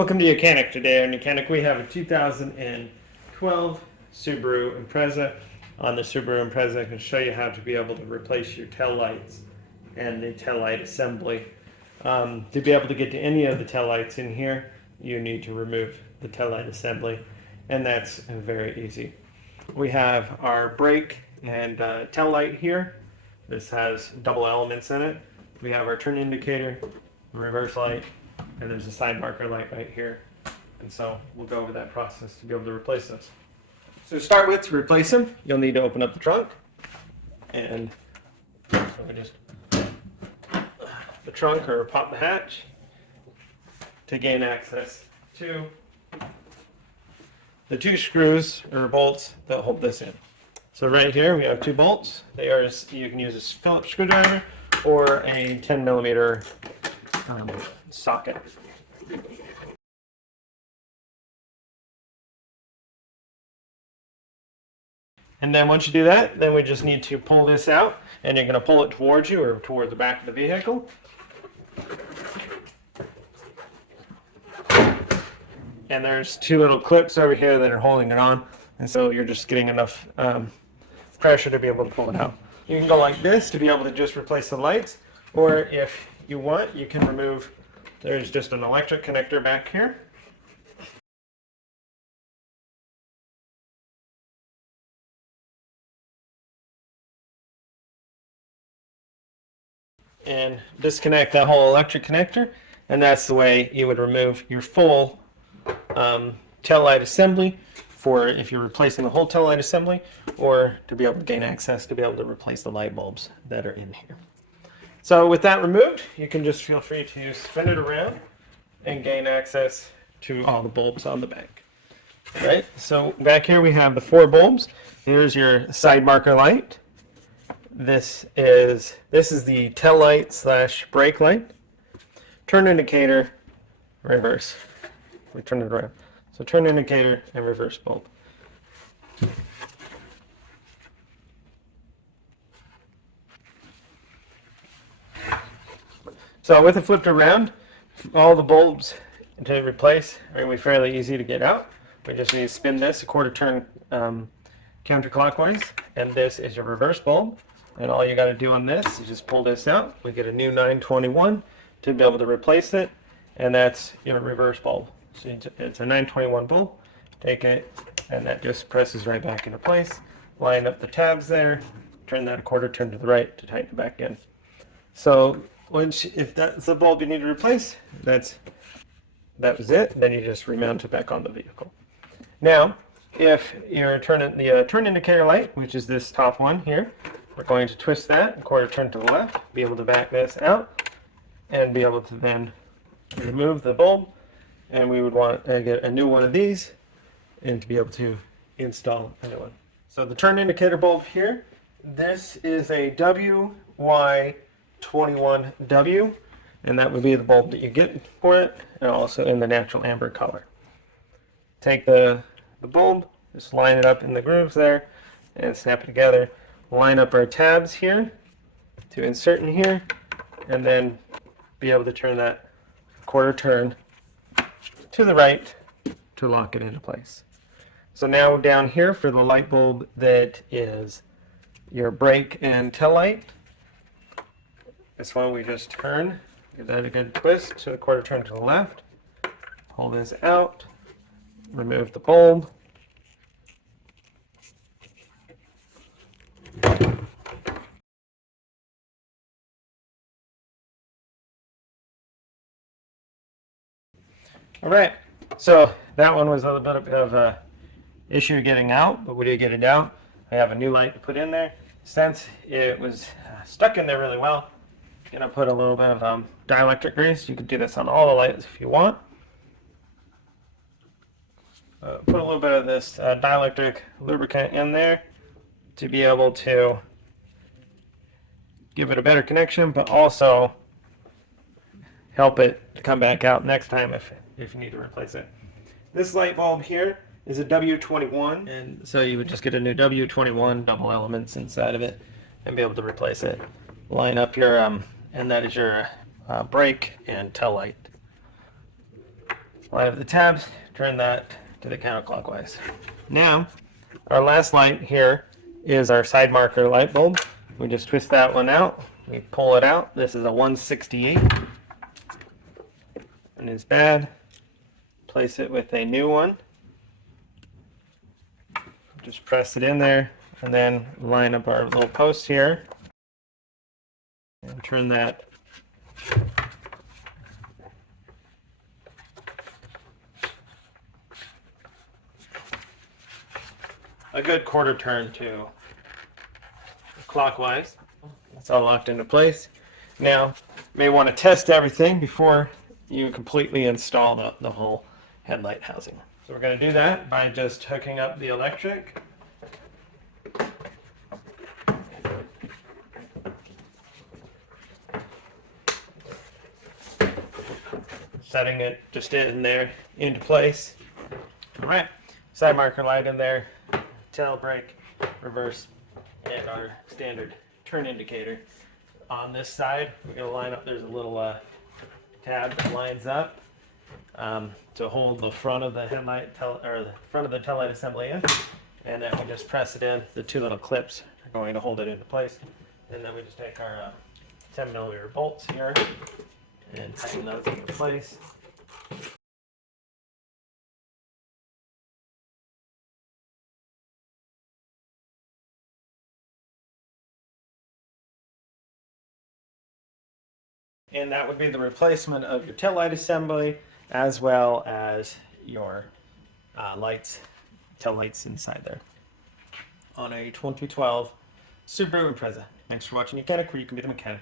Welcome to YOUCANIC. Today on YOUCANIC we have a 2012 Subaru Impreza. On the Subaru Impreza I can show you how to be able to replace your tail lights and the tail light assembly. To be able to get to any of the tail lights in here, you need to remove the tail light assembly, and that's very easy. We have our brake and tail light here. This has double elements in it. We have our turn indicator, reverse light, and there's a side marker light right here. And so we'll go over that process to be able to replace those. So to start with, to replace them, you'll need to open up the trunk. And so we just the trunk or pop the hatch to gain access to the two screws or bolts that hold this in. So right here we have two bolts. You can use a Phillips screwdriver or a 10mm socket. And then once you do that, then we just need to pull this out, and you're going to pull it towards you or toward the back of the vehicle. And there's two little clips over here that are holding it on, and so you're just getting enough pressure to be able to pull it out. You can go like this to be able to just replace the lights, or if you want, you can remove. There's just an electric connector back here. And disconnect that whole electric connector, and that's the way you would remove your full tail light assembly for if you're replacing the whole tail light assembly, or to be able to gain access to be able to replace the light bulbs that are in here. So with that removed, you can just feel free to spin it around and gain access to all the bulbs on the back. Right? So back here we have the 4 bulbs. Here's your side marker light. This is the tail light / brake light. Turn indicator, reverse. We turn it around. So turn indicator and reverse bulb. So with it flipped around, all the bulbs to replace are going to be fairly easy to get out. We just need to spin this a quarter turn counterclockwise, and this is your reverse bulb. And all you got to do on this is just pull this out. We get a new 921 to be able to replace it, and that's your reverse bulb. So it's a 921 bulb. Take it, and that just presses right back into place. Line up the tabs there, turn that a quarter turn to the right to tighten it back in. So if that's the bulb you need to replace, that was it. Then you just remount it back on the vehicle. Now, if you're turning the turn indicator light, which is this top one here, we're going to twist that a quarter turn to the left, be able to back this out, and be able to then remove the bulb. And we would want to get a new one of these and to be able to install a new one. So the turn indicator bulb here, this is a WY21W, and that would be the bulb that you get for it, and also in the natural amber color. Take the bulb, just line it up in the grooves there, and snap it together. Line up our tabs here to insert in here, and then be able to turn that quarter turn to the right to lock it into place. So now down here for the light bulb that is your brake and tail light, this one we just turn, give that a good twist to the quarter turn to the left, pull this out, remove the bulb, all right, so that one was a little bit of a issue getting out, but we did get it out. I have a new light to put in there. Since it was stuck in there really well, I'm going to put a little bit of dielectric grease. You can do this on all the lights if you want. Put a little bit of this dielectric lubricant in there to be able to give it a better connection, but also help it to come back out next time if you need to replace it. This light bulb here is a W21, and so you would just get a new W21 double elements inside of it and be able to replace it. Line up your and that is your brake and tail light. line up the tabs, turn that to the counterclockwise. Now, our last light here is our side marker light bulb. We just twist that one out, we pull it out. This is a 168 and is bad. Place it with a new one. Just press it in there and then line up our little post here and turn that a good quarter turn to clockwise. It's all locked into place. Now, you may want to test everything before you completely install the whole headlight housing. So we're going to do that by just hooking up the electric. Setting it just in there into place. All right, side marker light in there, tail brake, reverse, and our standard turn indicator. On this side, we're going to line up, there's a little tab that lines up to hold the front of the headlight, or the front of the taillight assembly in. And then we just press it in. The two little clips are going to hold it into place. And then we just take our 10mm bolts here and tighten those into place. And that would be the replacement of your tail light assembly as well as your tail lights inside there on a 2012 Subaru Impreza. Thanks for watching YOUCANIC, where you can be the mechanic.